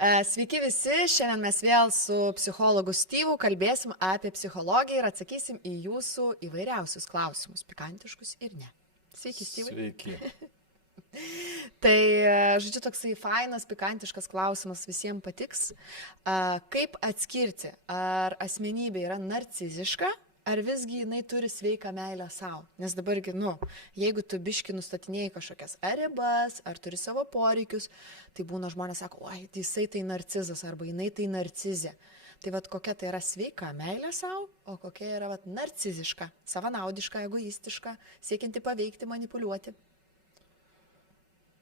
Sveiki visi, šiandien mes vėl su psichologu Styvu kalbėsim apie psichologiją ir atsakysim į jūsų įvairiausius klausimus, pikantiškus ir ne. Sveiki, Styvai. Sveiki. Tai, žodžiu, toksai fainas, pikantiškas klausimas visiems patiks. Kaip atskirti, ar asmenybė yra narciziška, ar visgi jinai turi sveiką meilę savo? Nes dabargi, jeigu tu biški nustatinėjai kažkokias ar ribas, ar turi savo poreikius, tai būna žmonės sako, oi, jisai tai narcizas, arba jinai tai narcizė. Tai vad kokia tai yra sveika meilė savo, o kokia yra vat narciziška, savanaudiška, egoistiška, siekianti paveikti, manipuliuoti.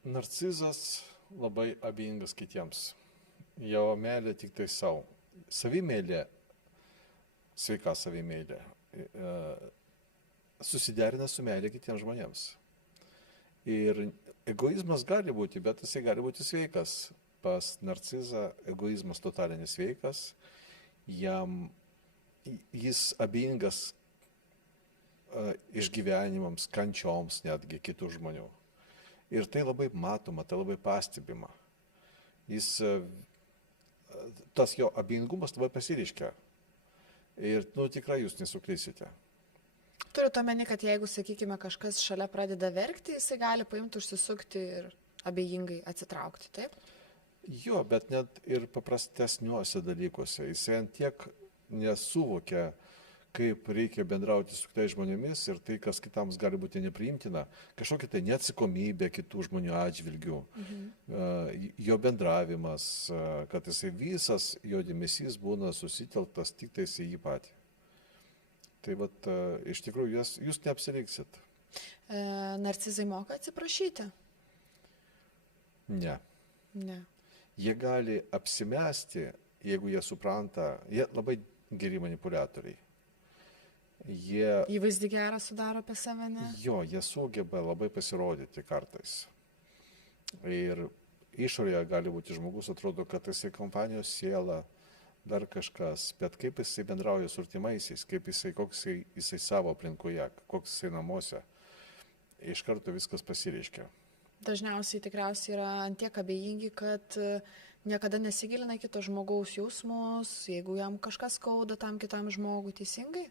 Narcizas labai abejingas kitiems. Jo meilė tik tai savo. Savimėlė, sveika savimėlė, susiderina su meilė kitiems žmonėms. Ir egoizmas gali būti, bet jisai gali būti sveikas. Pas narcizą egoizmas totalinis sveikas, jis abejingas išgyvenimams, kančioms netgi kitų žmonių. Ir tai labai matoma, tai labai pastebima. Tas jo abejingumas labai pasireiškia. Ir tikrai jūs nesuklysite. Turite omeny, kad jeigu, sakykime, kažkas šalia pradeda verkti, jisai gali paimti, užsisukti ir abejingai atsitraukti, taip? Jo, bet net ir paprastesniuose dalykuose. Jisai ant tiek nesuvokia, kaip reikia bendrauti su kitais žmonėmis ir tai, kas kitams gali būti nepriimtina, kažkokia tai neatsakomybė kitų žmonių atžvilgių, jo bendravimas, kad jisai visas jo dėmesys būna susitelktas tik tais į jį patį. Tai vat, iš tikrųjų, jūs neapsiriksit. Narcizai moka atsiprašyti? Ne. Ne. Jie gali apsimesti, jeigu jie supranta, jie labai geri manipuliatoriai. Įvaizdį gerą sudaro apie save, ne? Jo, jie sugeba labai pasirodyti kartais. Ir išorėje gali būti žmogus, atrodo, kad jisai kompanijos siela, dar kažkas, bet kaip jisai bendrauja su artimaisiais, koks jisai savo aplinkoje, koks jisai namuose, iš karto viskas pasireiškia. Dažniausiai tikriausiai yra antiek abejingi, kad niekada nesigilina kito žmogaus jausmus, jeigu jam kažkas skauda tam kitam žmogui, teisingai?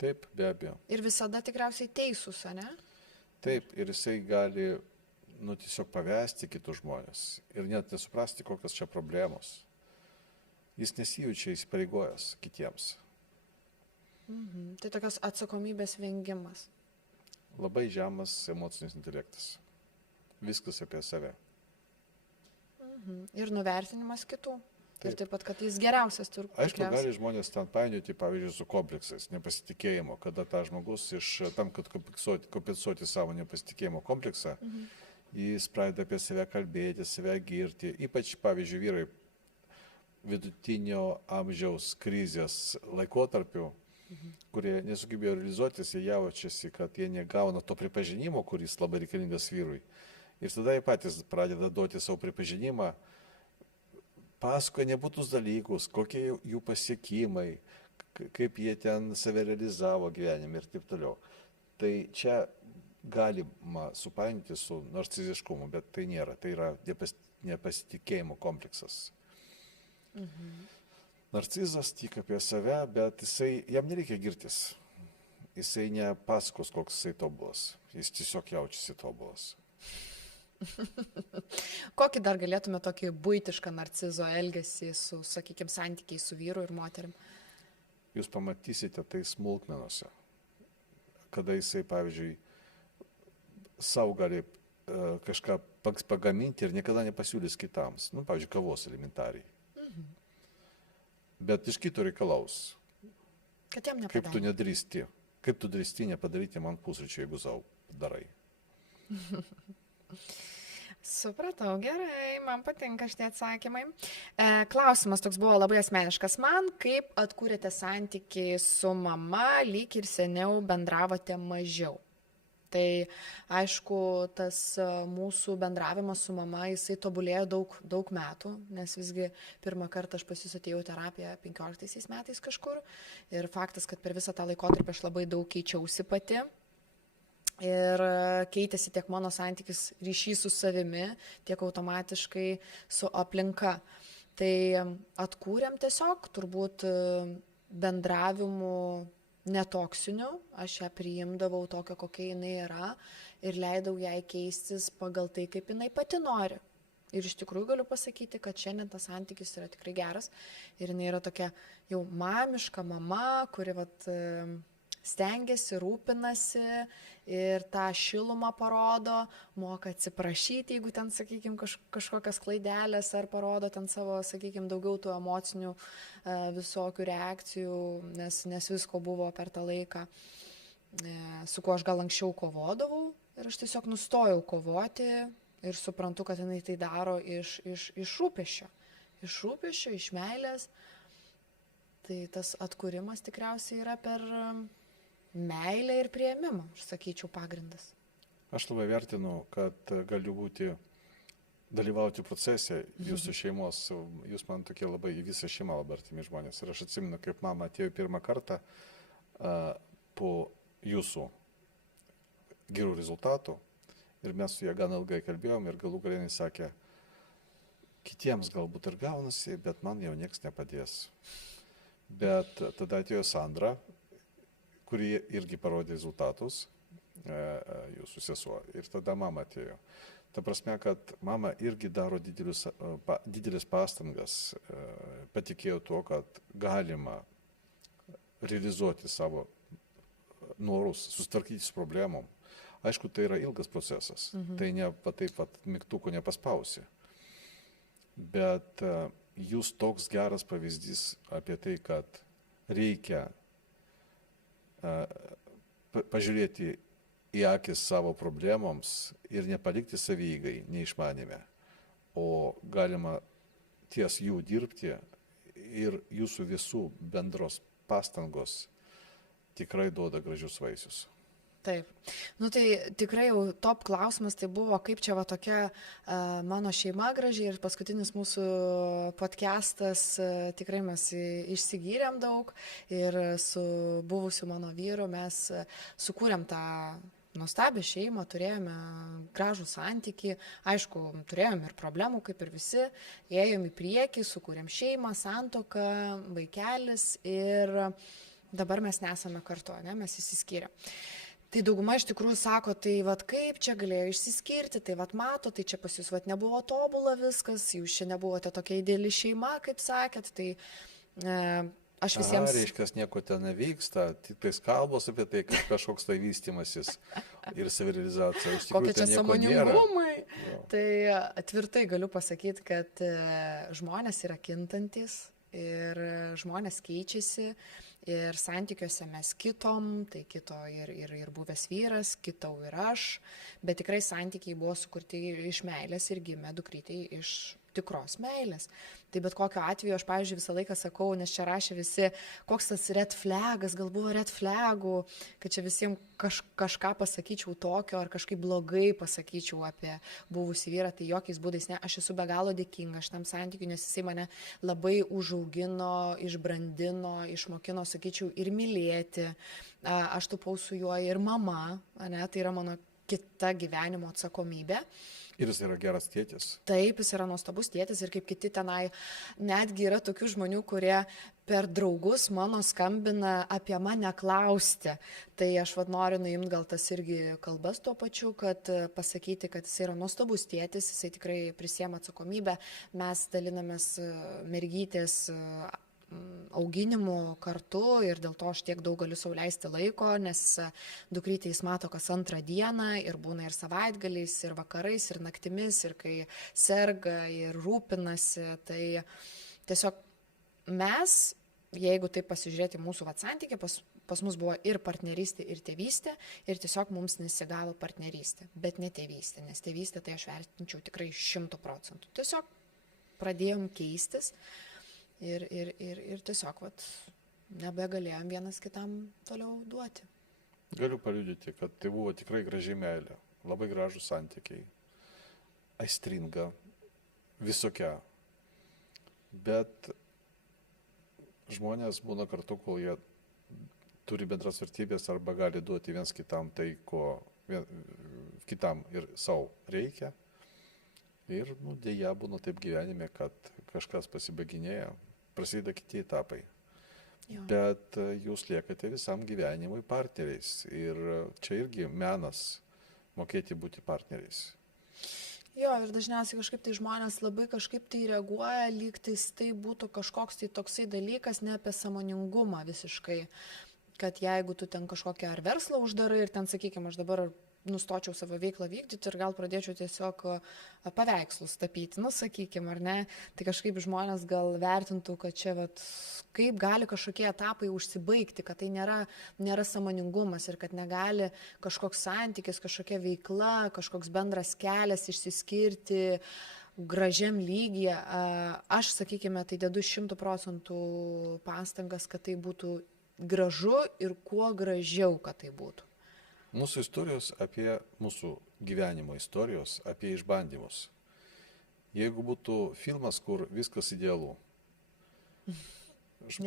Taip, be abejo. Ir visada tikriausiai teisūs, ne? Taip, ir jisai gali tiesiog pavesti kitus žmonės ir net nesuprasti, kokios čia problemos. Jis nesijaučia įsipareigojęs kitiems. Tai tokios atsakomybės vengimas. Labai žemas emocinis intelektas. Viskas apie save. Ir nuvertinimas kitų. Ir taip pat, kad jis geriausias turbūt. Aišku, gali žmonės ten painioti, pavyzdžiui, su kompleksais, nepasitikėjimo, kada ta žmogus tam, kad kompensuoti savo nepasitikėjimo kompleksą, jis pradeda apie save kalbėti, save girti. Ypač, pavyzdžiui, vyrai vidutinio amžiaus krizės laikotarpiu, kurie nesugebėjo realizuotis, jie jaučiasi, kad jie negauna to pripažinimo, kuris labai reikalingas vyrui. Ir tada jie patys pradeda duoti savo pripažinimą, pasakoja nebūtus dalykus, kokie jų pasiekimai, kaip jie ten save realizavo gyvenime ir taip toliau. Tai čia galima supainioti su narciziškumu, bet tai nėra, tai yra nepasitikėjimo kompleksas. Narcizas tik apie save, bet jam nereikia girtis. Jisai nepasakos, koks jisai tobulas, jis tiesiog jaučiasi tobulas. Kokį dar galėtume tokį buitišką narcizo elgesį su, sakykime, santykiai su vyru ir moterim? Jūs pamatysite tai smulkmenose, kada jisai, pavyzdžiui, savo gali kažką pagaminti ir niekada nepasiūlys kitams. Pavyzdžiui, kavos elementariai. Bet iš kito reikalaus. Kad jam nepadarė. Kaip tu drįsti nepadaryti man pusryčių, jeigu savo darai. Supratau, gerai, man patinka šitie atsakymai. Klausimas toks buvo labai asmeniškas man, kaip atkūrėte santykiai su mama, lyg ir seniau bendravote mažiau. Tai aišku, tas mūsų bendravimas su mama, jisai tobulėjo daug metų, nes visgi pirmą kartą aš pas jūs atėjau terapiją 15 metais kažkur ir faktas, kad per visą tą laikotarpį aš labai daug keičiausi pati. Ir keitėsi tiek mano santykis ryšys su savimi, tiek automatiškai su aplinka. Tai atkūrėm tiesiog turbūt bendravimu netoksiniu, aš ją priimdavau tokią, kokia jinai yra ir leidau jai keistis pagal tai, kaip jinai pati nori. Ir iš tikrųjų galiu pasakyti, kad šiandien tas santykis yra tikrai geras ir jinai yra tokia jau mamiška mama, kuri stengiasi, rūpinasi ir tą šilumą parodo, moka atsiprašyti, jeigu ten, sakykime, kažkokias klaidelės ar parodo ten savo, sakykime, daugiau tų emocinių visokių reakcijų, nes visko buvo per tą laiką, su kuo aš gal anksčiau kovodavau ir aš tiesiog nustojau kovoti. Ir suprantu, kad jinai tai daro iš rūpesčio. Iš rūpesčio, iš meilės. Tai tas atkūrimas tikriausiai yra per meilę ir priėmimą, aš sakyčiau, pagrindas. Aš labai vertinu, kad galiu dalyvauti procese jūsų šeimos. Jūs man tokie labai į visą šeimą labai artimi žmonės. Ir aš atsimenu, kaip mama atėjo pirmą kartą po jūsų gerų rezultatų. Ir mes su ją gan ilgai kalbėjom ir galų gale jinai sakė, kitiems galbūt ir gaunasi, bet man jau nieks nepadės. Bet tada atėjo Sandra, kuri irgi parodė rezultatus, jūsų sesuo. Ir tada mama atėjo. Ta prasme, kad mama irgi daro didelis pastangas, patikėjo tuo, kad galima realizuoti savo norus, susitvarkyti su problemom. Aišku, tai yra ilgas procesas, tai ne taip mygtuko nepaspausi. Bet jūs toks geras pavyzdys apie tai, kad reikia pažiūrėti į akis savo problemoms ir nepalikti savieigai, neišmanime, o galima ties jų dirbti ir jūsų visų bendros pastangos tikrai duoda gražius vaisius. Taip. Tai tikrai jau top klausimas tai buvo, kaip čia tokia mano šeima gražiai ir paskutinis mūsų podcastas, tikrai mes išsigyrėm daug ir su buvusiu mano vyru mes sukūrėm tą nuostabią šeimą, turėjome gražų santykį, aišku, turėjome ir problemų, kaip ir visi, ėjom į priekį, sukūrėm šeimą, santuoką, vaikelis ir dabar mes nesame kartu, mes išsiskyrėm. Tai dauguma iš tikrųjų sako, tai kaip čia galėjo išsiskirti, tai mato, tai čia pas jūs nebuvo tobula viskas, jūs čia nebuvote tokia ideali šeima, kaip sakėt, tai aš visiems... Reiškia, nieko ten nevyksta, tik tais kalbos apie tai, kad kažkoks tai vystimasis ir savirealizacija. Iš tikrųjų, kokie čia sąmoningumai. Tai tvirtai galiu pasakyti, kad žmonės yra kintantis ir žmonės keičiasi. Ir santykiuose mes kitom, tai kito ir buvęs vyras, kitau ir aš, bet tikrai santykiai buvo sukurti iš meilės ir gimė dukrytei iš tikros meilės. Tai bet kokiu atveju aš, pavyzdžiui, visą laiką sakau, nes čia rašė visi, koks tas red flagas, gal buvo red flagų, kad čia visiems kažką pasakyčiau tokio ar kažkaip blogai pasakyčiau apie buvusį vyrą, tai jokiais būdais ne, aš esu be galo dėkinga šitam santykiui, nes jisai mane labai užaugino, išbrandino, išmokino, sakyčiau, ir mylėti, aš tapau su juo ir mama, tai yra mano kita gyvenimo atsakomybė. Ir jis yra geras tėtis. Taip, jis yra nuostabus tėtis ir kaip kiti tenai, netgi yra tokių žmonių, kurie per draugus mano skambina apie mane klausti. Tai aš noriu nuimti gal tas irgi kalbas tuo pačiu, kad pasakyti, kad jis yra nuostabus tėtis, jisai tikrai prisiema atsakomybę, mes dalinamės mergytės auginimu kartu ir dėl to aš tiek daug galiu sau leisti laiko, nes dukrytė jis mato kas antrą dieną ir būna ir savaitgaliais, ir vakarais, ir naktimis, ir kai serga, ir rūpinasi. Tai tiesiog mes, jeigu taip pasižiūrėti mūsų santykį, pas mus buvo ir partnerystė, ir tėvystė, ir tiesiog mums nesigavo partnerystė, bet ne tėvystė, nes tėvystė tai aš vertinčiau tikrai 100%. Tiesiog pradėjom keistis. Ir tiesiog nebegalėjom vienas kitam toliau duoti. Galiu paliudyti, kad tai buvo tikrai graži meilė, labai gražų santykiai, aistringa, visokia. Bet žmonės būna kartu, kol jie turi bendras vertybės arba gali duoti viens kitam tai, ko kitam ir savo reikia. Ir dėja būna taip gyvenime, kad kažkas pasibaiginėja, prasideda kiti etapai. Jo. Bet jūs liekate visam gyvenimui partneriais. Ir čia irgi menas mokėti būti partneriais. Jo, ir dažniausiai kažkaip tai žmonės labai kažkaip tai reaguoja, lyg tai būtų kažkoks tai toksai dalykas, ne apie sąmoningumą visiškai. Kad jeigu tu ten kažkokią ar verslą uždarai ir ten, sakykime, aš dabar nustočiau savo veiklą vykdyti ir gal pradėčiau tiesiog paveikslus tapyti, sakykime, ar ne, tai kažkaip žmonės gal vertintų, kad čia kaip gali kažkokie etapai užsibaigti, kad tai nėra sąmoningumas ir kad negali kažkoks santykis, kažkokia veikla, kažkoks bendras kelias išsiskirti gražiam lygyje. Aš, sakykime, tai dedu 100% pastangas, kad tai būtų gražu ir kuo gražiau, kad tai būtų. Mūsų istorijos apie mūsų gyvenimo istorijos, apie išbandymus. Jeigu būtų filmas, kur viskas idealu.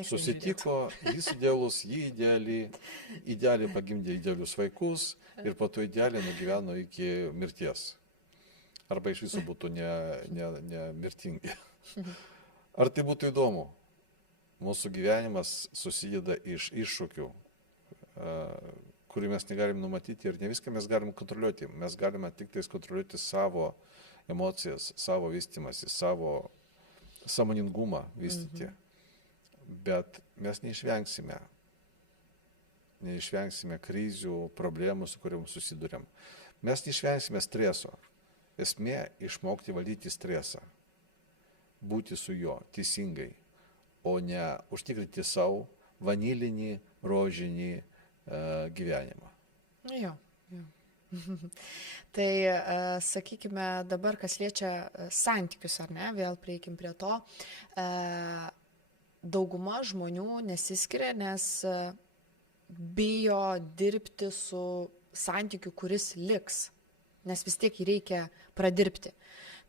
Susitiko, jis idealus, jį idealiai pagimdė idealius vaikus ir po to idealiai nugyveno iki mirties. Arba iš viso būtų nemirtingi. Ar tai būtų įdomu? Mūsų gyvenimas susideda iš iššūkių, kurį mes negalim numatyti ir ne viską mes galim kontroliuoti. Mes galime tik tais kontroliuoti savo emocijas, savo vystimąsi, savo sąmoningumą vystyti. Bet mes neišvengsime krizių, problemų, su kuriuom susidurėm. Mes neišvengsime streso. Esmė išmokti valdyti stresą, būti su juo teisingai, o ne užtikrinti savo vanilinį, rožinį gyvenimą. Jo. Tai, sakykime, dabar kas liečia santykius, ar ne, vėl prieikim prie to, dauguma žmonių nesiskiria, nes bijo dirbti su santykiu, kuris liks, nes vis tiek jį reikia pradirbti.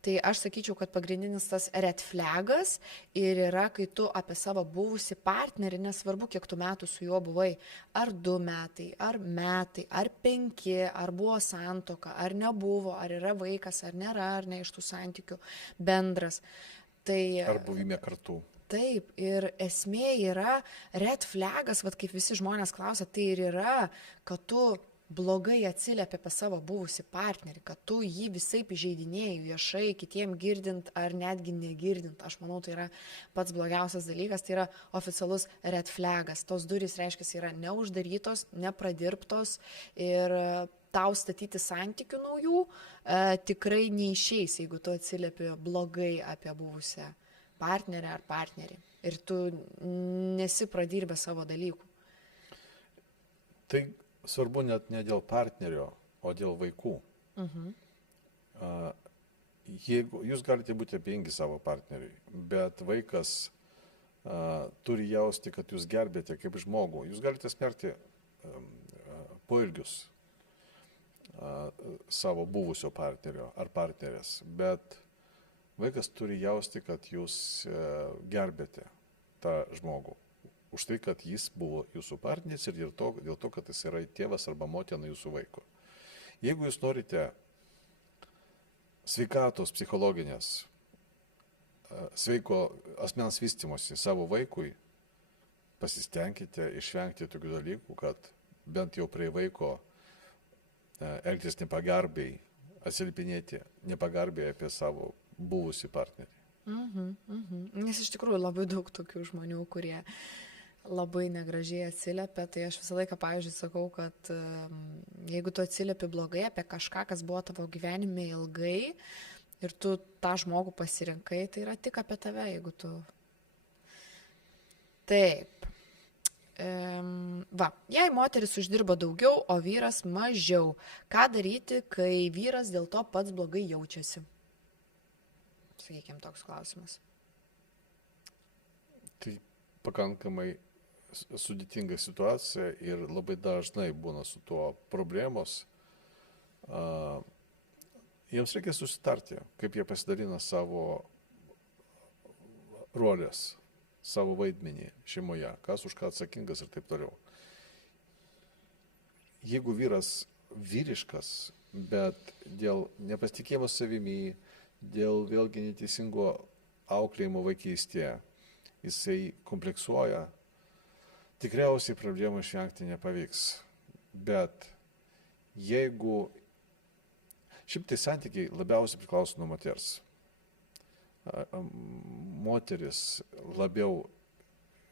Tai aš sakyčiau, kad pagrindinis tas red flagas ir yra, kai tu apie savo buvusi partnerį, nesvarbu, kiek tu metų su juo buvai, ar 2 metai, ar 5, ar buvo santuoka, ar nebuvo, ar yra vaikas, ar nėra, ar ne iš tų santykių bendras. Tai, ar buvime kartu. Taip, ir esmė yra red flagas, kaip visi žmonės klausia, tai ir yra, kad tu blogai atsiliepi apie savo buvusi partnerį, kad tu jį visaip įžeidinėjai viešai, kitiem girdint ar netgi negirdint. Aš manau, tai yra pats blogiausias dalykas, tai yra oficialus red flagas. Tos durys, reiškia, yra neuždarytos, nepradirbtos ir tau statyti santykių naujų tikrai neišeis, jeigu tu atsiliepi blogai apie buvusią partnerę ar partnerį ir tu nesi pradirbęs savo dalykų. Tai svarbu net ne dėl partnerio, o dėl vaikų. Jeigu jūs galite būti abejingi savo partneriui, bet vaikas turi jausti, kad jūs gerbėte kaip žmogų. Jūs galite smerkti poelgius savo buvusio partnerio ar partnerės, bet vaikas turi jausti, kad jūs gerbėte tą žmogų. Už tai, kad jis buvo jūsų partneris ir dėl to, kad jis yra tėvas arba motina jūsų vaiko. Jeigu jūs norite sveikatos psichologinės, sveiko asmens vystymosi savo vaikui, pasistengkite išvengti tokių dalykų, kad bent jau prie vaiko elgtis nepagarbiai, atsiliepinėti nepagarbiai apie savo buvusį partnerį. Nes iš tikrųjų labai daug tokių žmonių, kurie labai negražiai atsiliepia, tai aš visą laiką, pavyzdžiui, sakau, kad jeigu tu atsiliepi blogai apie kažką, kas buvo tavo gyvenime ilgai ir tu tą žmogų pasirinkai, tai yra tik apie tave, jeigu tu... Taip. Jei moteris uždirba daugiau, o vyras mažiau, ką daryti, kai vyras dėl to pats blogai jaučiasi? Sakykime, toks klausimas. Tai pakankamai sudėtinga situacija ir labai dažnai būna su tuo problemos. Jiems reikia susitarti, kaip jie pasidalina savo rolės, savo vaidmenį šeimoje, kas už ką atsakingas ir taip toliau. Jeigu vyras vyriškas, bet dėl nepasitikėjimo savimi, dėl vėlgi neteisingo auklėjimo vaikystėje, jisai kompleksuoja, tikriausiai problemų išvengti nepavyks. Bet jeigu šiaip tai santykiai labiausiai priklauso nuo moters. Moteris labiau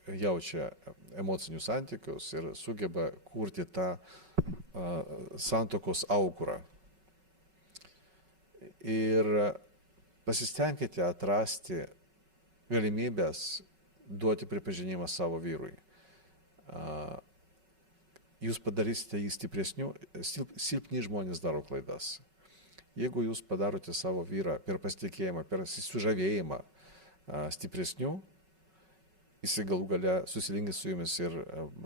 jaučia emocinius santykius ir sugeba kurti tą santuokos aukurą. Ir pasistengkite atrasti galimybės duoti pripažinimą savo vyrui. Jūs padarysite jį stipresniu, silpni žmonės daro klaidas. Jeigu jūs padarote savo vyrą per pasitikėjimą, per sužavėjimą stipresniu, jis galų gale susilinkins su jumis ir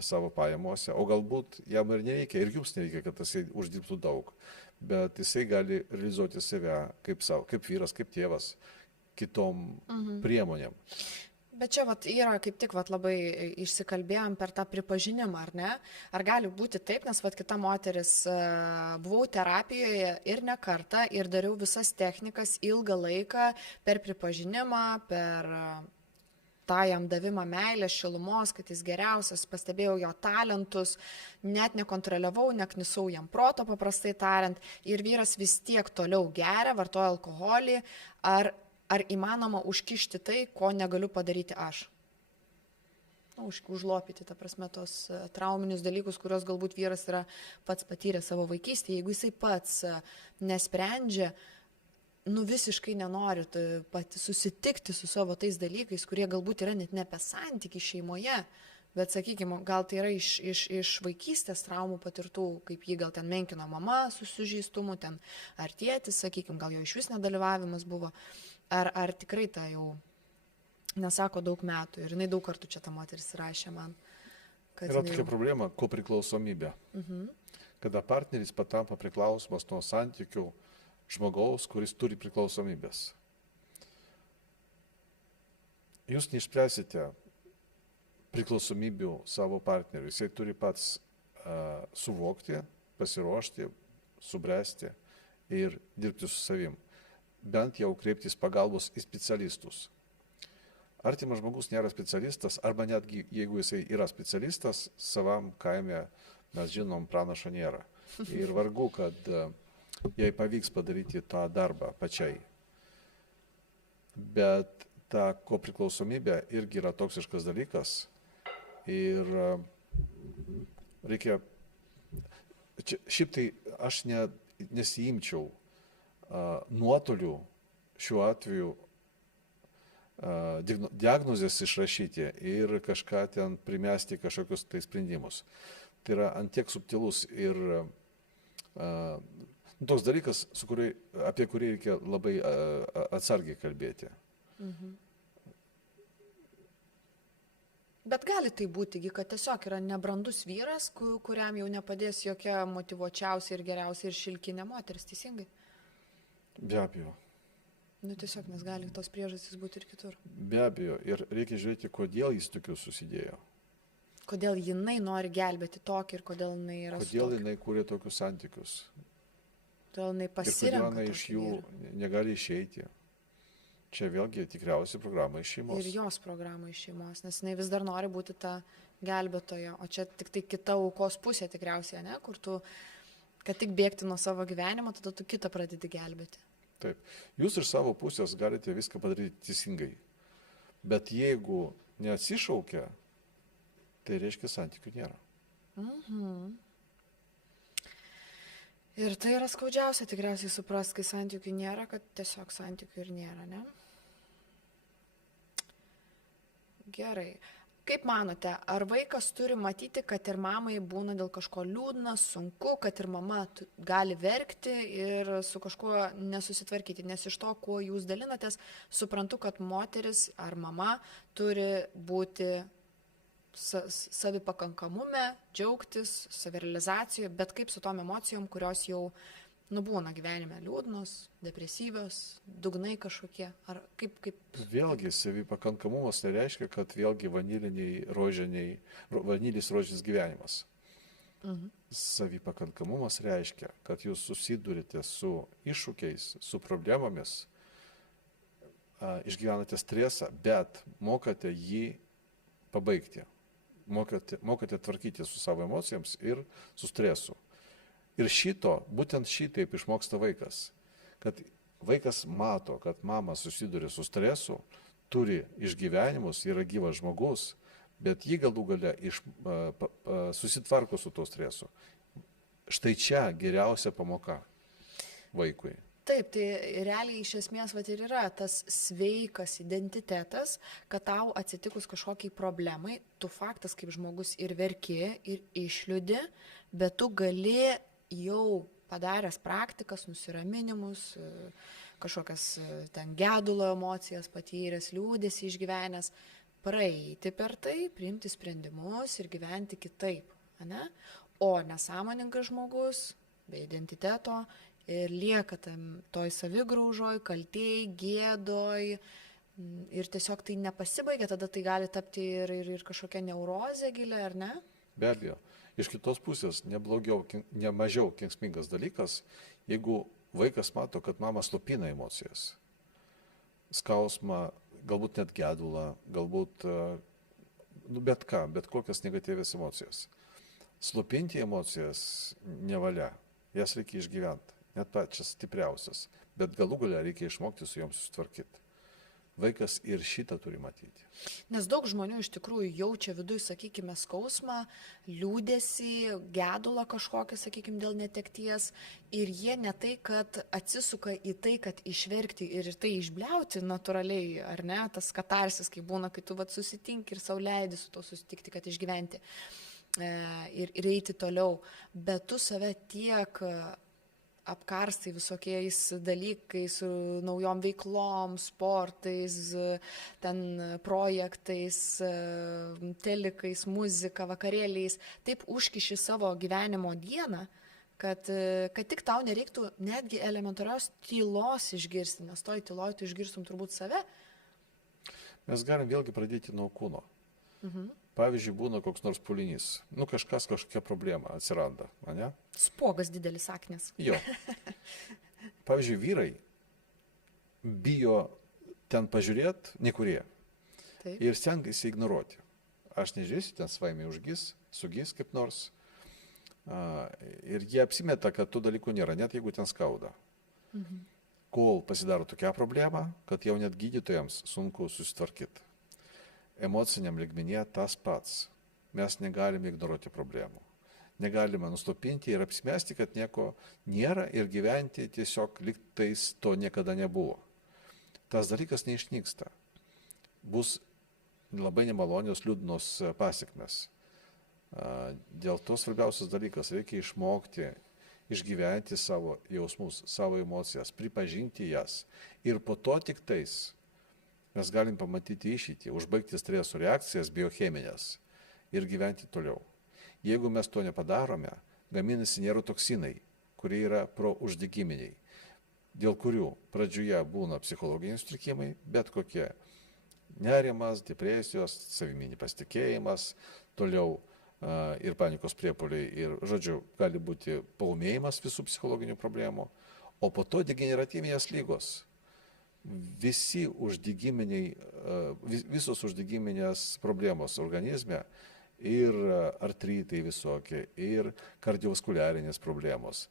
savo pajamose, o galbūt jam ir nereikia, ir jums nereikia, kad jisai uždirbtų daug, bet jisai gali realizuoti save kaip vyras, kaip tėvas, kitom priemonėm. Bet čia yra kaip tik labai išsikalbėjom per tą pripažinimą, ar ne? Ar gali būti taip, nes kita moteris, buvau terapijoje ir ne kartą ir dariau visas technikas ilgą laiką per pripažinimą, per tą jam davimą meilės, šilumos, kad jis geriausias, pastebėjau jo talentus, net nekontroliavau, neknisau jam proto, paprastai tariant, ir vyras vis tiek toliau geria, vartoja alkoholį, ar įmanoma užkišti tai, ko negaliu padaryti aš? Užlopyti, ta prasme, tos trauminius dalykus, kurios galbūt vyras yra pats patyrę savo vaikystėje. Jeigu jisai pats nesprendžia, visiškai nenori susitikti su savo tais dalykais, kurie galbūt yra net ne apie santykį šeimoje, bet, sakykime, gal tai yra iš vaikystės traumų patirtų, kaip jį gal ten menkino mama su sužeistumu, ten ar tėtis, sakykime, gal jo iš vis nedalyvavimas buvo. Ar tikrai tą jau nesako daug metų ir jinai daug kartų čia ta moteris rašė man. Yra tokia problema, kopriklausomybė. Kada partneris patampa priklausomas nuo santykių žmogaus, kuris turi priklausomybės. Jūs neišspręsite priklausomybių savo partneriui. Jisai turi pats suvokti, pasiruošti, subręsti ir dirbti su savim. Bent jau kreiptis pagalbos į specialistus. Artimas žmogus nėra specialistas, arba netgi jeigu jisai yra specialistas, savam kaime, mes žinom, pranašo nėra. Ir vargu, kad jai pavyks padaryti tą darbą pačiai. Bet ta kopriklausomybė irgi yra toksiškas dalykas. Ir reikia, šiaip tai aš nesiimčiau nuotolių šiuo atveju diagnozės išrašyti ir kažką ten primesti kažkokius tai sprendimus. Tai yra antiek subtilus ir toks dalykas, apie kurį reikia labai atsargiai kalbėti. Bet gali tai būti, kad tiesiog yra nebrandus vyras, kuriam jau nepadės jokia motyvuočiausia ir geriausia ir šilkinė moteris, teisingai? Be abejo. Tiesiog, nes gali tos priežastys būti ir kitur. Be abejo. Ir reikia žiūrėti, kodėl jis tokius susidėjo. Kodėl jinai nori gelbėti tokį ir kodėl jinai yra su tokiu. Kodėl jinai kūrė tokius santykius. Kodėl jinai pasirenka. Ir kodėl jinai iš jų negali išeiti. Čia vėlgi tikriausiai programa iš šeimos. Ir jos programa iš šeimos, nes jinai vis dar nori būti ta gelbėtoja. O čia tik tai kita aukos pusė tikriausiai, ne? Kur tu, kad tik bėgti nuo savo gyvenimo, tada tu kitą pradedi gelbėti. Taip. Jūs iš savo pusės galite viską padaryti teisingai. Bet jeigu neatsišaukia, tai reiškia santykių nėra. Ir tai yra skaudžiausia tikriausiai suprast, kai santykių nėra, kad tiesiog santykių ir nėra, ne? Gerai. Kaip manote, ar vaikas turi matyti, kad ir mamai būna dėl kažko liūdna, sunku, kad ir mama gali verkti ir su kažkuo nesusitvarkyti? Nes iš to, kuo jūs dalinatės, suprantu, kad moteris ar mama turi būti savipakankamume, džiaugtis, savirealizacijoje, bet kaip su tom emocijom, kurios jau būna gyvenime liūdnos, depresyvios, dugnai kažkokie, ar kaip? Vėlgi, savipakankamumas tai reiškia, kad vėlgi vanilis rožinis gyvenimas. Savipakankamumas reiškia, kad jūs susidurite su iššūkiais, su problemomis, išgyvenate stresą, bet mokate jį pabaigti. Mokate tvarkyti su savo emocijoms ir su stresu. Ir būtent šitaip išmoksta vaikas. Kad vaikas mato, kad mama susiduria su stresu, turi išgyvenimus, yra gyvas žmogus, bet jį galų gale susitvarko su to stresu. Štai čia geriausia pamoka vaikui. Taip, tai realiai iš esmės vat ir yra tas sveikas identitetas, kad tau atsitikus kažkokiai problemai, tu faktas kaip žmogus ir verki, ir išliūdi, bet tu gali jau padaręs praktikas, nusiraminimus, kažkokias ten gedulo emocijas patyręs, liūdėsi išgyvenęs, praeiti per tai, priimti sprendimus ir gyventi kitaip. Ane? O nesąmoningas žmogus, be identiteto, ir lieka toj savigraužoj, kaltėj, gėdoj ir tiesiog tai nepasibaigia, tada tai gali tapti ir kažkokia neurozė gilia, ar ne? Be abejo. Iš kitos pusės, ne mažiau kenksmingas dalykas, jeigu vaikas mato, kad mama slopina emocijas, skausmą, galbūt net gedulą, galbūt bet kokias negatyvias emocijas. Slopinti emocijas nevalia, jas reikia išgyventi. Net pačias stipriausias, bet galų galia reikia išmokti su joms susitvarkyti. Vaikas ir šitą turi matyti. Nes daug žmonių iš tikrųjų jaučia viduje, sakykime, skausmą, liūdėsį, gedulą kažkokią, sakykime, dėl netekties ir jie ne tai, kad atsisuka į tai, kad išverkti ir tai išbliauti natūraliai, ar ne, tas katarsis, kai būna, kai tu susitinki ir sau leidi su to susitikti, kad išgyventi ir eiti toliau, bet tu save tiek apkarstai visokiais dalykais, su naujom veiklom, sportais, ten projektais, telikais, muzika, vakarėliais, taip užkiši savo gyvenimo dieną, kad tik tau nereiktų netgi elementarios tylos išgirsti, nes toj tyloj tu išgirstum turbūt save. Mes galim vėlgi pradėti nuo kūno. Pavyzdžiui, būna koks nors pulinys, kažkokia problema atsiranda, ne? Spogas didelis aknės. Jo. Pavyzdžiui, vyrai bijo ten pažiūrėti, nekurie. Taip. Ir stengiasi ignoruoti. Aš nežiūrėsiu, ten svaimiai sugis kaip nors. Ir jie apsimeta, kad tų dalykų nėra, net jeigu ten skauda. Kol pasidaro tokia problema, kad jau net gydytojams sunku susitvarkyti. Emociniam lygmenyje tas pats. Mes negalime ignoruoti problemų. Negalime nuslopinti ir apsimesti, kad nieko nėra ir gyventi tiesiog lyg tais to niekada nebuvo. Tas dalykas neišnyksta. Bus labai nemalonios, liūdnos pasekmes. Dėl to svarbiausias dalykas reikia išmokti išgyventi savo jausmus, savo emocijas, pripažinti jas ir po to tik tais mes galim pamatyti išeitį, užbaigti streso reakcijas biocheminės ir gyventi toliau. Jeigu mes to nepadarome, gaminasi neurotoksinai, kurie yra prouždegiminiai, dėl kurių pradžioje būna psichologiniai sutrikimai, bet kokie nerimas, depresijos, savimi nepasitikėjimas, toliau ir panikos priepuoliai ir, žodžiu, gali būti paūmėjimas visų psichologinių problemų, o po to degeneratyvinės lygos. Visos uždegiminės problemos organizme ir artritai visokie, ir kardiovaskuliarinės problemos.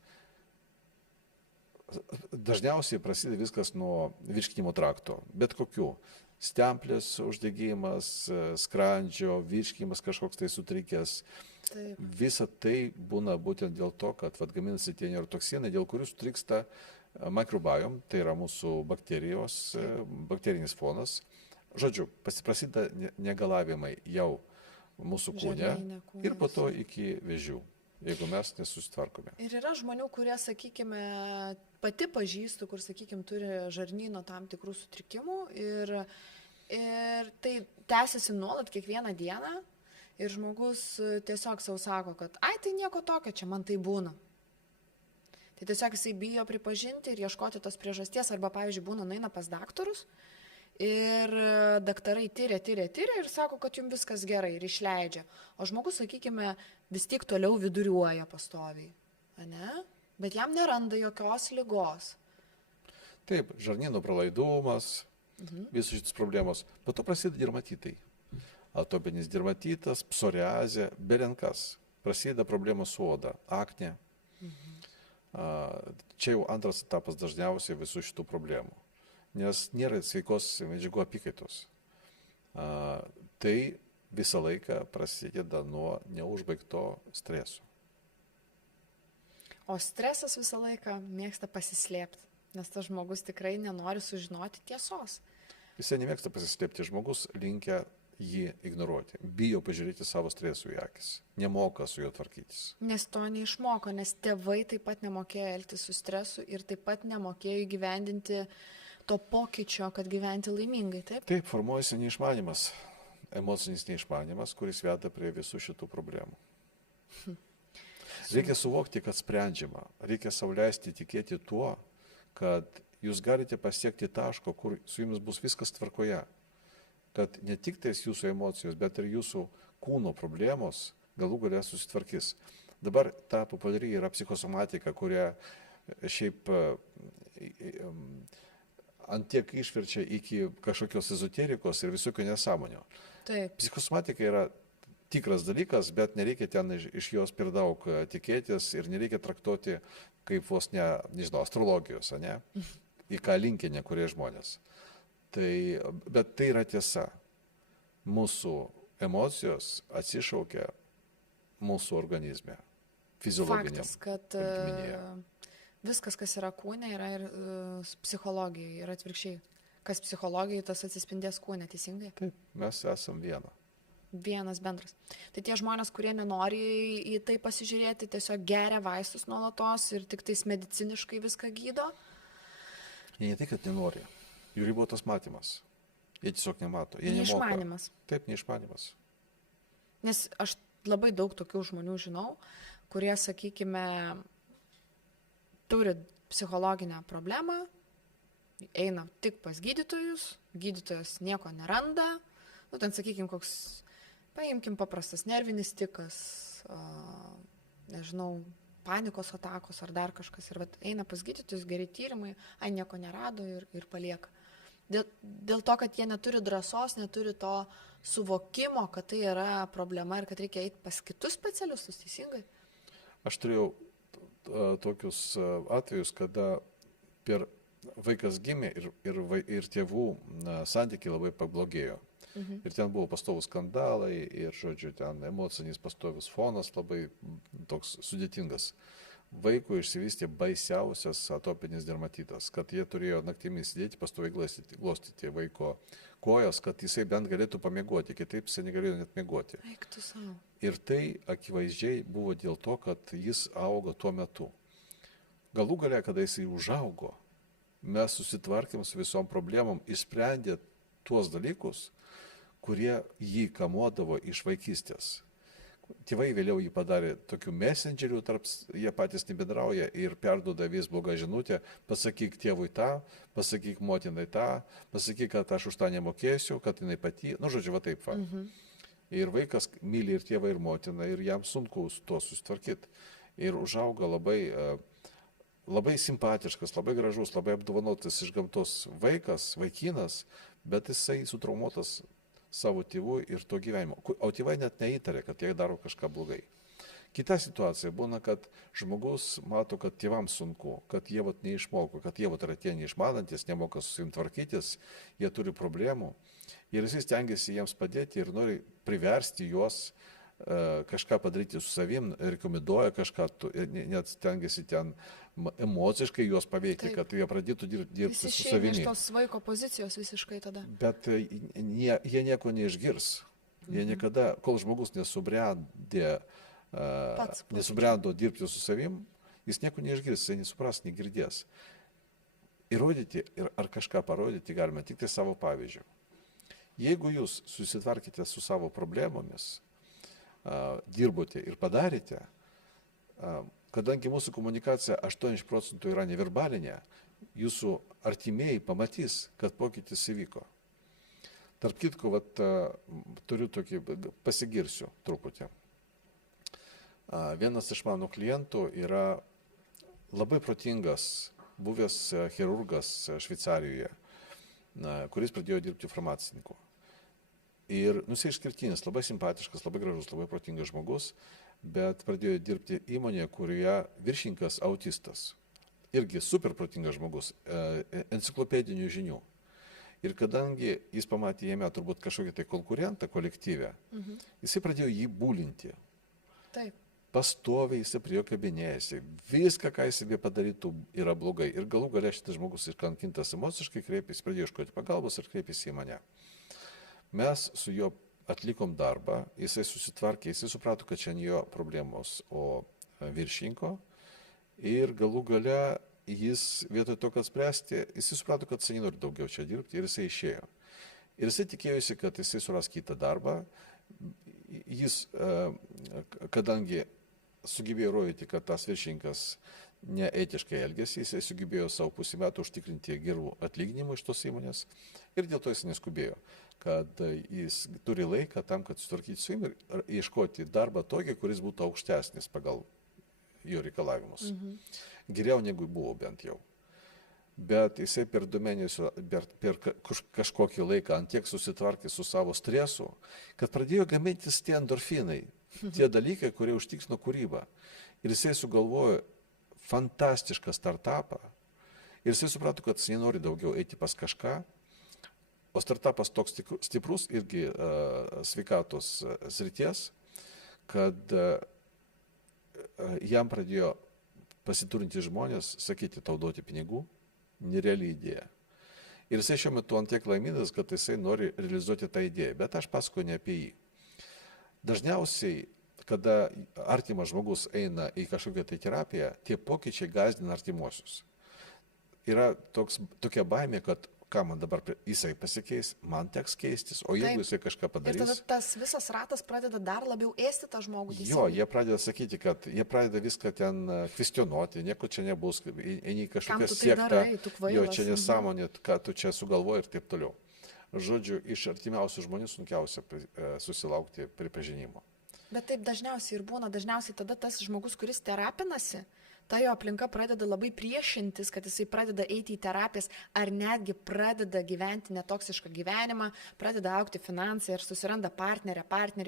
Dažniausiai prasideda viskas nuo virškinimo trakto, bet kokių. Stemplės uždegimas, skrandžio, virškinimas kažkoks tai sutrikęs. Taip. Visa tai būna būtent dėl to, kad gaminasi tie neurotoksinai, dėl kurių sutriksta microbiome, tai yra mūsų bakterinis fonas. Žodžiu, prasideda negalavimai jau mūsų kūne ir po to iki vėžių, jeigu mes nesusitvarkome. Ir yra žmonių, kurie, sakykime, pati pažįstu, kur, sakykime, turi žarnyno tam tikrų sutrikimų ir tai tęsiasi nuolat kiekvieną dieną ir žmogus tiesiog sau sako, kad ai, tai nieko tokio, čia man tai būna. Tai tiesiog jisai bijo pripažinti ir ieškoti tos priežasties, arba, pavyzdžiui, būna nueina pas daktarus ir daktarai tyria ir sako, kad jums viskas gerai ir išleidžia. O žmogus, sakykime, vis tiek toliau viduriuoja pastoviai, ne? Bet jam neranda jokios ligos. Taip, žarnyno pralaidumas, visos šitos problemos. Po to prasideda dermatitai. Atopinis dermatitas, psoriazė, belenkas. Prasideda problemos su oda, akne. Čia jau antras etapas dažniausiai visų šitų problemų. Nes nėra sveikos medžiagų apykaitos. Tai visą laiką prasideda nuo neužbaigto streso. O stresas visą laiką mėgsta pasislėpti, nes tas žmogus tikrai nenori sužinoti tiesos. Jisai nemėgsta pasislėpti, žmogus linkia jį ignoruoti, bijo pažiūrėti savo stresų į akis, nemoka su juo tvarkytis. Nes to neišmoko, nes tėvai taip pat nemokėjo elgtis su stresu ir taip pat nemokėjo įgyvendinti to pokyčio, kad gyventi laimingai, taip? Taip, formuojasi neišmanimas, emocinis neišmanimas, kuris veda prie visų šitų problemų. Reikia suvokti, kad sprendžiama, reikia sauliaisti tikėti tuo, kad jūs galite pasiekti taško, kur su jumis bus viskas tvarkoje. Kad ne tik tais jūsų emocijos, bet ir jūsų kūno problemos galų galę susitvarkys. Dabar ta populiari yra psichosomatika, kurią šiaip antiek išverčia iki kažkokios ezoterikos ir visokių nesąmonių. Taip. Psichosomatika yra tikras dalykas, bet nereikia ten iš jos per daug tikėtis ir nereikia traktuoti kaip vos nežinau, astrologijos, ne? Į ką linkia nekurie žmonės. Bet tai yra tiesa. Mūsų emocijos atsišaukia mūsų organizme, fiziologiniam. Faktas, kad viskas, kas yra kūne, yra ir psichologijai, ir atvirkščiai. Kas psichologijai, tas atsispindės kūne, teisingai? Taip, mes esam viena. Vienas bendras. Tai tie žmonės, kurie nenori į tai pasižiūrėti, tiesiog geria vaistus nuolatos ir tik tais mediciniškai viską gydo? Jie ne tai, kad nenori. Jų ribotas matymas. Jie tiesiog nemato. Jie neišmanimas. Taip, neišmanimas. Nes aš labai daug tokių žmonių žinau, kurie, sakykime, turi psichologinę problemą, eina tik pas gydytojus, gydytojas nieko neranda, ten, sakykime, paimkim paprastas nervinis tikas, nežinau, panikos atakos ar dar kažkas. Ir eina pas gydytojus, geri tyrimai, nieko nerado ir palieka. Dėl to, kad jie neturi drąsos, neturi to suvokimo, kad tai yra problema ir kad reikia eiti pas kitus specialistus, teisingai? Aš turėjau tokius atvejus, kada vaikas gimė ir tėvų santykiai labai pablogėjo. Ir ten buvo pastovus skandalai ir, žodžiu, ten emocinis pastovus fonas labai toks sudėtingas. Vaikui išsivystė baisiausias atopinis dermatitas, kad jie turėjo naktimis sėdėti, pastoviai glostyti vaiko kojas, kad jisai bent galėtų pamiegoti, kitaip jisai negalėjo net miegoti. Eik tu savo. Ir tai akivaizdžiai buvo dėl to, kad jis augo tuo metu. Galų gale, kada jisai užaugo, mes susitvarkėm su visom problemom, išsprendė tuos dalykus, kurie jį kamuodavo iš vaikystės. Tėvai vėliau jį padarė tokių messengerių, jie patys nebendrauja ir perduoda vis blogą žinutę, pasakyk tėvui tą, pasakyk motinai tą, pasakyk, kad aš už tą nemokėsiu, kad jinai pati, žodžiu, va taip va. Ir vaikas myli ir tėvą, ir motiną, ir jam sunku su to susitvarkyti. Ir užauga labai simpatiškas, labai gražus, labai apdovanotas iš gamtos vaikinas, bet jisai sutraumuotas savo tėvų ir to gyvenimo. O tėvai net neįtarė, kad jie daro kažką blogai. Kita situacija būna, kad žmogus mato, kad tėvams sunku, kad jie neišmoko, kad jie yra tie neišmanantis, nemoka su savim tvarkytis, jie turi problemų. Ir jis stengiasi jiems padėti ir nori priversti juos kažką padaryti su savim, rekomenduoja kažką, net stengiasi ten emociškai juos paveikti, kad jie pradėtų dirbti su savimi. Iš tos vaiko pozicijos visiškai tada. Bet jie nieko neišgirs. Jie niekada, kol žmogus nesubrendo dirbti su savim, jis nieko neišgirs, jis nesupras, negirdės. Įrodyti ar kažką parodyti galime tik tai savo pavyzdžių. Jeigu jūs susitvarkite su savo problemomis, dirbote ir padarėte, kadangi mūsų komunikacija 80% yra neverbalinė, jūsų artimieji pamatys, kad pokytis įvyko. Tarp kitko, turiu tokį, pasigirsiu truputį. Vienas iš mano klientų yra labai protingas, buvęs chirurgas Šveicarijoje. kuris pradėjo dirbti farmacininku. Ir jis išskirtinis, labai simpatiškas, labai gražus, labai protingas žmogus, bet pradėjo dirbti įmonėje, kurioje viršininkas autistas. Irgi super protingas žmogus, enciklopedinių žinių. Ir kadangi jis pamatė jame turbūt kažkokį tai konkurentą kolektyvę, jisai pradėjo jį būlinti. Taip. Pastoviai jisai prie jo kabinėjasi. Viską, ką jisai padarytų, yra blogai. Ir galų gale šitas žmogus iškankintas emociškai kreipėsi, pradėjo ieškoti pagalbos ir kreipėsi į mane. Mes su juo atlikom darbą, jisai susitvarkė, jisai suprato, kad čia ne jo problemos, o viršininko. Ir galų gale jis vietoj to, kad spręsti, jisai suprato, kad jisai nori daugiau čia dirbti ir jisai išėjo. Ir jisai tikėjosi, kad jisai suras kitą darbą. Jis, kadangi sugebėjo rodyti, kad tas viršininkas neetiškai elgėsi, jisai sugebėjo savo pusę metų užtikrinti gerų atlyginimų iš tos įmonės ir dėl to jis neskubėjo, kad jis turi laiką tam, kad sutvarkyti su jim ir ieškoti darbą tokį, kuris būtų aukštesnis pagal jo reikalavimus. Geriau negu buvo bent jau. Bet jisai per 2 mėnesius, per kažkokį laiką ant tiek susitvarkė su savo stresu, kad pradėjo gamintis tie endorfinai, tie dalykai, kurie užtikrino kūrybą. Ir jisai sugalvojo fantastišką startupą. Ir jisai suprato, kad jis nenori daugiau eiti pas kažką, o startupas toks stiprus irgi sveikatos srities, kad jam pradėjo pasiturinti žmonės sakyti, tau duoti pinigų, nereali idėja. Ir jisai šiuo metu ant tiek laimingas, kad jisai nori realizuoti tą idėją, bet aš pasakoju ne apie jį. Dažniausiai, kada artimas žmogus eina į kažkokią tai terapiją, tie pokyčiai gąsdina artimuosius. Yra tokia baimė, kad ką man dabar jisai pasikeis, man teks keistis, o jeigu jisai kažką padarys... Ir tada tas visas ratas pradeda dar labiau ėsti tą žmogų. Jo, jie pradeda sakyti, kad jie pradeda viską ten kvestionuoti, nieko čia nebus, eini kažkokią siektą, jo, čia nesąmonė, ką tu čia sugalvoji ir taip toliau. Žodžiu, iš artimiausių žmonių sunkiausia susilaukti pripažinimo. Bet taip dažniausiai ir būna, dažniausiai tada tas žmogus, kuris terapinasi, ta jo aplinka pradeda labai priešintis, kad jisai pradeda eiti į terapijas ar netgi pradeda gyventi netoksišką gyvenimą, pradeda augti finansai ir susiranda partnerį,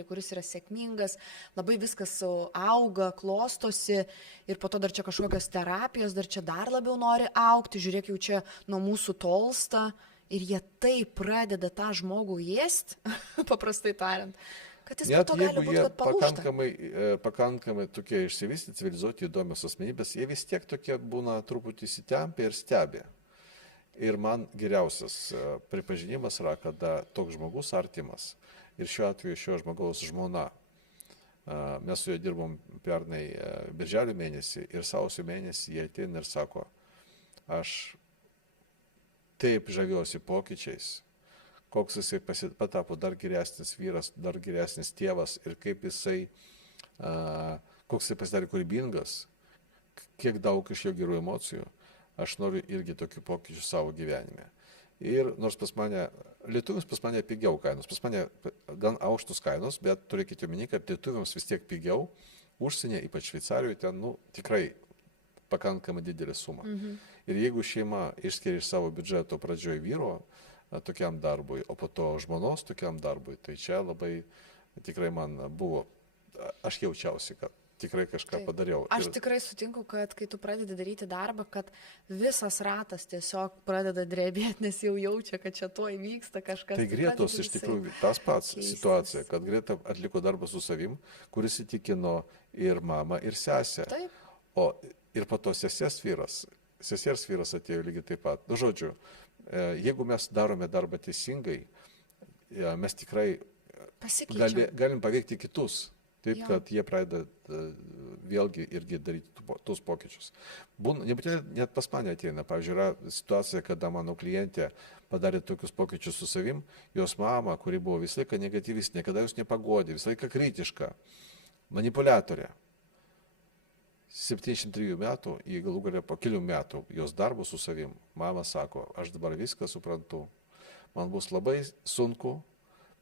kuris yra sėkmingas, labai viskas auga, klostosi ir po to dar čia kažkokios terapijos, dar čia dar labiau nori augti, žiūrėk, jau čia nuo mūsų tolsta ir jie taip pradeda tą žmogų ėsti, paprastai tariant. Net jeigu jie pakankamai tokie išsivystyti, civilizuoti, įdomios asmenybės, jie vis tiek tokie būna truputį įsitempę ir stebė. Ir man geriausias pripažinimas yra, kada toks žmogus artimas. Ir šiuo atveju šio žmogaus žmona. Mes su juo dirbom pernai birželio mėnesį ir sausio mėnesį jie ateina ir sako, aš taip žaviuosi pokyčiais, koks jisai patapo dar geresnis vyras, dar geresnis tėvas ir kaip jisai, koks jisai pasidarė kūrybingas, kiek daug iš jo gerų emocijų, aš noriu irgi tokių pokyčių savo gyvenime. Ir nors pas mane, lietuviams pas mane pigiau kainos, pas mane gan aukštus kainos, bet turėkite omeny, kad lietuviams vis tiek pigiau, užsienė, ypač Šveicarijoje, ten tikrai pakankamai didelė suma. Ir jeigu šeima išskiria iš savo biudžeto pradžioje vyro, tokiam darbui, o po to žmonos tokiam darbui, tai čia labai tikrai man buvo, aš jaučiausi, kad tikrai kažką padariau. Aš tikrai sutinku, kad kai tu pradedi daryti darbą, kad visas ratas tiesiog pradeda drebėti, nes jau jaučia, kad čia tuoj vyksta kažkas. Tai Gretos iš tikrųjų tas pats situacija, kad Greta atliko darbą su savim, kuris įtikino ir mamą, ir sesę. Taip. O ir po to sesers vyras atėjo lygiai taip pat. Nu, žodžiu, jeigu mes darome darbą teisingai, mes tikrai galim paveikti kitus, taip kad jie pradeda vėlgi irgi daryti tuos pokyčius. Nebūtinai net pas mane ateina. Pavyzdžiui, yra situacija, kada mano klientė padarė tokius pokyčius su savim, jos mama, kuri buvo visą laiką negatyvis, niekada jūs nepagodė, visą laiką kritiška, manipuliatorė. 73 metų, jį galų galę po kelių metų jos darbų su savim, mama sako, aš dabar viską suprantu, man bus labai sunku,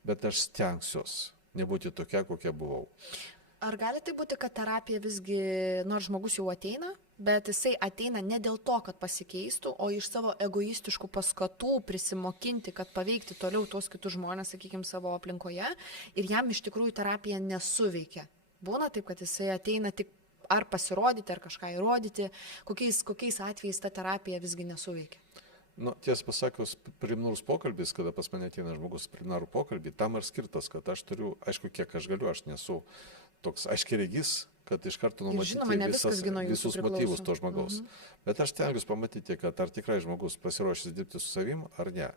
bet aš stengsiuos nebūti tokia, kokia buvau. Ar gali tai būti, kad terapija visgi, nors žmogus jau ateina, bet jisai ateina ne dėl to, kad pasikeistų, o iš savo egoistiškų paskatų prisimokinti, kad paveikti toliau tuos kitus žmonės, sakykime, savo aplinkoje, ir jam iš tikrųjų terapija nesuveikia. Būna taip, kad jisai ateina tik ar pasirodyti, ar kažką įrodyti, kokiais atvejais ta terapija visgi nesuveikia. Nu, tiesą pasakius, preliminarus pokalbis, kada pas mane ateina žmogus preliminarų pokalbį, tam ir skirtas, kad aš turiu, aišku, kiek aš galiu, aš nesu toks aiškiaregys, kad iš karto numatyti visus motyvus to žmogaus. Bet aš stengiuosi pamatyti, kad ar tikrai žmogus pasiruošęs dirbti su savim, ar ne.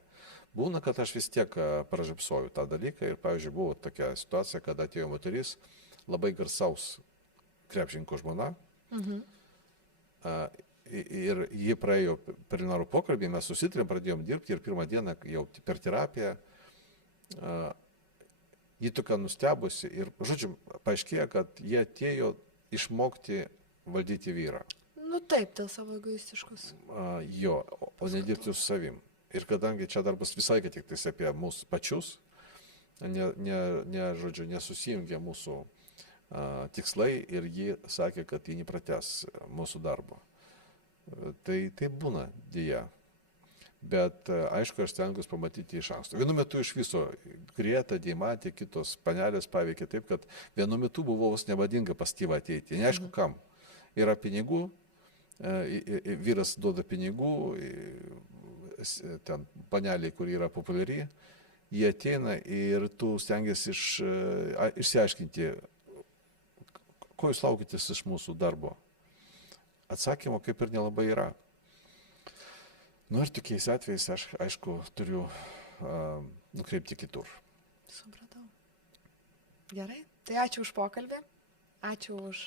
Būna, kad aš vis tiek pražiopsoju tą dalyką ir, pavyzdžiui, buvo tokia situacija, kada atėjo moteris, labai garsaus krepšininko žmona, ir jie praėjo preliminarų pokalbį, mes susitarėm, pradėjom dirbti ir pirmą dieną jau per terapiją jį tokia nustebusi ir, žodžiu, paaiškėjo, kad jie atėjo išmokti valdyti vyrą. Nu taip, dėl savo egoistiškos. Jo, o ne dirbti su savim. Ir kadangi čia darbas visai tik tais apie mūsų pačius, žodžiu, nesusijungia mūsų tikslai ir ji sakė, kad ji nepratęs mūsų darbo. Tai būna dėja. Bet aišku, aš stengiuosi pamatyti iš anksto. Vienu metu iš viso Grieta, Deimantė, kitos panelės paveikė taip, kad vienu metu buvo vos nevadinga pas tėvą ateiti. Neaišku kam. Yra pinigų, vyras duoda pinigų, ten paneliai, kur yra populiari, jie ateina ir tu stengiasi išsiaiškinti, ko jūs laukitės iš mūsų darbo. Atsakymo kaip ir nelabai yra. Nu ir tokiais atvejais aš, aišku, turiu nukreipti kitur. Supratau. Gerai, tai ačiū už pokalbį, ačiū už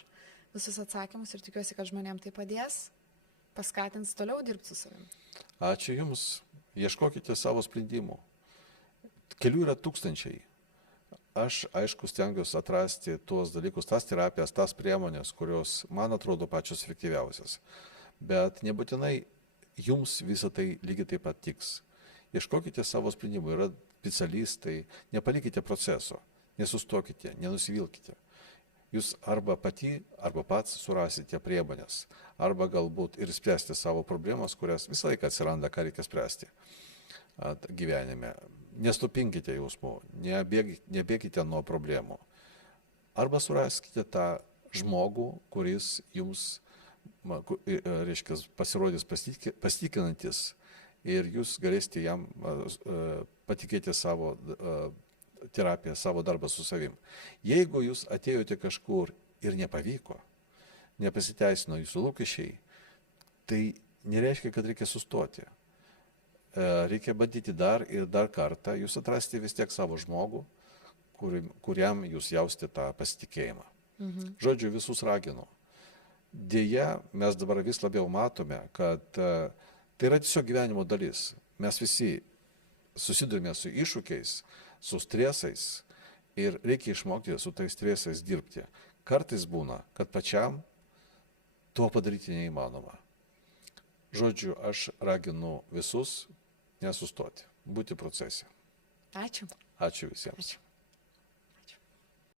visus atsakymus ir tikiuosi, kad žmonėms tai padės, paskatins toliau dirbti su savimi. Ačiū Jums, ieškokite savo sprendimų. Kelių yra tūkstančiai. Aš, aišku, stengiuosi atrasti tuos dalykus, tas terapijas, tas priemonės, kurios, man atrodo, pačios efektyviausias. Bet nebūtinai jums visą tai lygiai taip pat tiks. Ieškokite savo sprendimų, yra specialistai, nepalikite proceso, nesustokite, nenusivilkite. Jūs arba pats surasite priemonės, arba galbūt ir spręsti savo problemas, kurias visą laiką atsiranda, ką reikia spręsti gyvenime. Nestupinkite jausmų, nebėkite nuo problemų. Arba suraskite tą žmogų, kuris jums pasirodys pasitikinantis ir jūs galėsite jam patikėti savo terapiją, savo darbą su savim. Jeigu jūs atėjote kažkur ir nepavyko, nepasiteisino jūsų lūkesčiai, tai nereiškia, kad reikia sustoti. Reikia bandyti dar ir dar kartą, jūs atrasite vis tiek savo žmogų, kuriam jūs jausite tą pasitikėjimą. Žodžiu, visus raginu. Deja, mes dabar vis labiau matome, kad tai yra tiesiog gyvenimo dalis. Mes visi susidurime su iššūkiais, su stresais ir reikia išmokti su tais stresais dirbti. Kartais būna, kad pačiam to padaryti neįmanoma. Žodžiu, aš raginu visus nesustoti, būti procese. Ačiū. Ačiū visiems. Ačiū.